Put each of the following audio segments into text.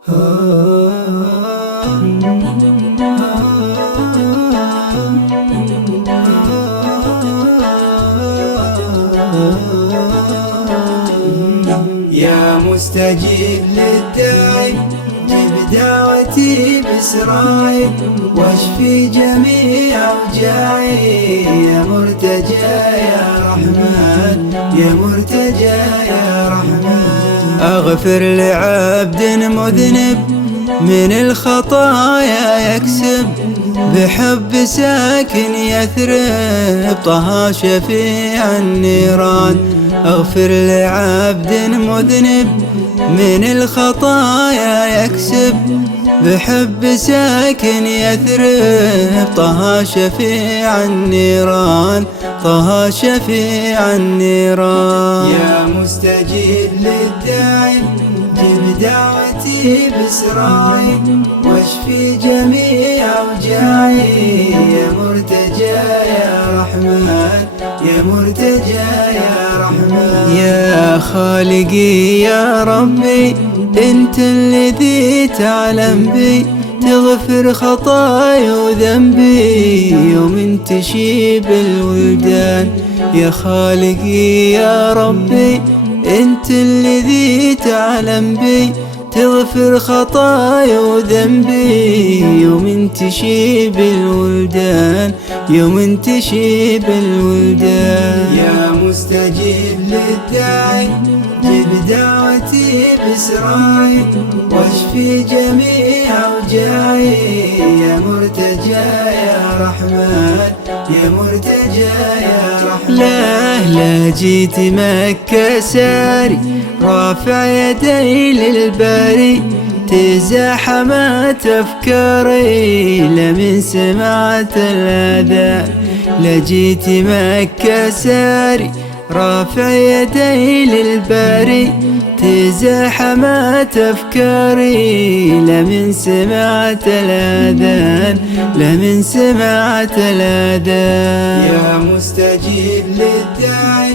يا مستجيب للداعي جب دعوتي بإسراعي واشفي جميع أوجاعي يا مرتجى يا رحمن يا مرتجى يا رحمن. أغفر لعبد مذنب من الخطايا يكسب بحب ساكن يثرب طه شفيع النيران. أغفر لعبد مذنب من الخطايا يكسب بحب ساكن يثرب طه شفيع النيران طه شفيع النيران. يا مستجيب للداعي جب دعوتي بإسراعي واشفي جميع أوجاعي يا مرتجى يا رحمن يا مرتجى يا رحمن. يا خالقي يا ربي انت الذي تعلم بي تغفر خطايا وذنبي يوم تشيب الولدان. يا خالقي يا ربي انت الذي تعلم بي تغفر خطايا وذنبي يوم تشيب الولدان يوم تشيب الولدان. يا مستجيب للداعي جب دعوتي بإسراعي واشفي جميع أوجاعي يا مرتجى يا رحمن يا مرتجى يا رحمن. لا جيت مكة ساري رافع يدي للباري تزاحمت أفكاري لمن سمعت الأذان. لجيت مكة ساري رافع يدي للباري تزاحمت أفكاري لمن سمعت الأذان لمن سمعت الأذان. يا مستجيب للداعي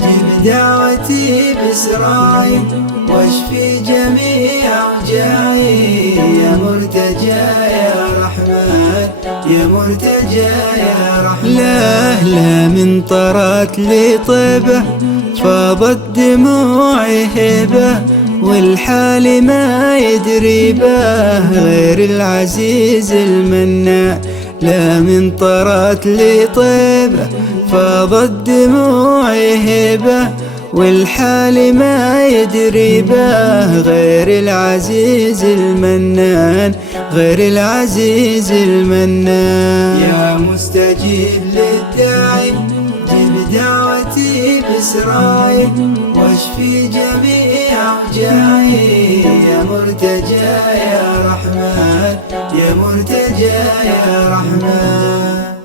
جب دعوتي بإسراعي واشفي جميع أوجاعي يا مرتجى يا رحمن يا مرتجى يا رحمن. لا من طرات لي طيبة فاضت دموعي هبة والحال ما يدري به غير العزيز المنان. لا من طرات لي طيبة فاضت دموعي هبة والحال ما يدري به غير العزيز المنان غير العزيز المنان. يا مستجيب للداعي جب دعوتي بإسراعي واشفي جميع أوجاعي يا مرتجى يا رحمن يا مرتجى يا رحمن.